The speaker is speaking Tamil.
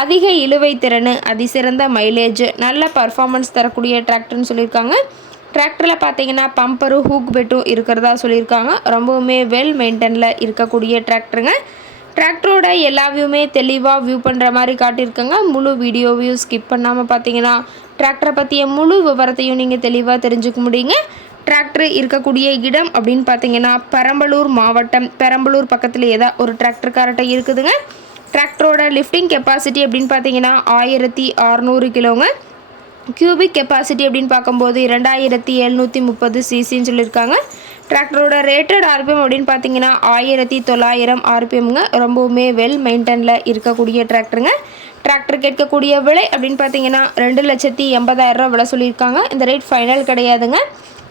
அதிக இழுவை திறன் அதிசிறந்த மைலேஜ் நல்ல பர்ஃபார்மன்ஸ் தரக்கூடிய டிராக்டர்னு சொல்லியிருக்காங்க. டிராக்டரில் பார்த்தீங்கன்னா பம்பரும் ஹூக் பெட்டும் இருக்கிறதா சொல்லியிருக்காங்க. ரொம்பவுமே வெல் மெயின்டெனில் இருக்கக்கூடிய டிராக்டருங்க டிராக்டரோட எல்லா வியூமே தெளிவாக வியூ பண்ணுற மாதிரி காட்டியிருக்கங்க. முழு வீடியோவையும் ஸ்கிப் பண்ணாமல் பார்த்தீங்கன்னா டிராக்டரை பற்றிய முழு விவரத்தையும் நீங்கள் தெளிவாக தெரிஞ்சுக்க முடியுங்க. டிராக்டர் இருக்கக்கூடிய இடம் அப்படின்னு பார்த்தீங்கன்னா பெரம்பலூர் மாவட்டம் பெரம்பலூர் பக்கத்தில் ஏதாவது ஒரு டிராக்டர் இருக்குதுங்க. டிராக்டரோட லிஃப்டிங் கெப்பாசிட்டி அப்படின்னு பார்த்தீங்கன்னா ஆயிரத்தி அறநூறு கிலோங்க. கியூபிக் கெப்பாசிட்டி அப்படின்னு பார்க்கும்போது இரண்டாயிரத்தி எழுநூற்றி முப்பது சிசின்னு சொல்லியிருக்காங்க. டிராக்டரோட ரேட்டட் ஆர்பிஎம் அப்படின்னு பார்த்தீங்கன்னா ஆயிரத்தி தொள்ளாயிரம் ஆர்பிஎம்ங்க ரொம்பவுமே வெல் மெயின்டெனில் இருக்கக்கூடிய டிராக்டருங்க டிராக்டர் கேட்கக்கூடிய விலை அப்படின்னு பார்த்தீங்கன்னா ரெண்டு லட்சத்தி எண்பதாயிரரூவா விலை சொல்லியிருக்காங்க. இந்த ரேட் ஃபைனல் கிடையாதுங்க.